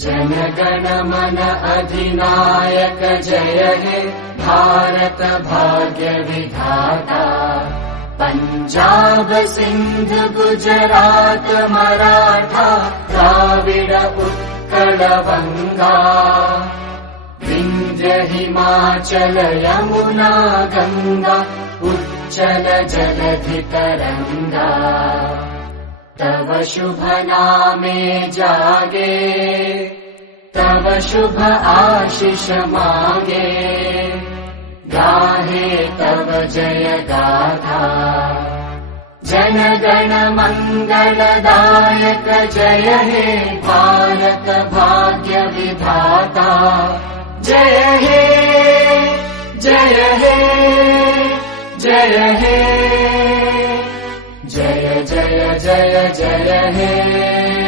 जनगण मन अधिनायक जय हे भारत भाग्य विधाता। पंजाब सिंध गुजरात मराठा द्राविड उत्कल बंगा। विंध्य हिमाचल यमुना गंगा उच्चल जलधि तरंगा। तव शुभ नामे जागे तव शुभ आशीष मागे। गाहे तव जय गाथा जनगण मंगलदायक जय हे भारत भाग्य विधाता। जय हे जय हे जय हे जय जय जय जय हे।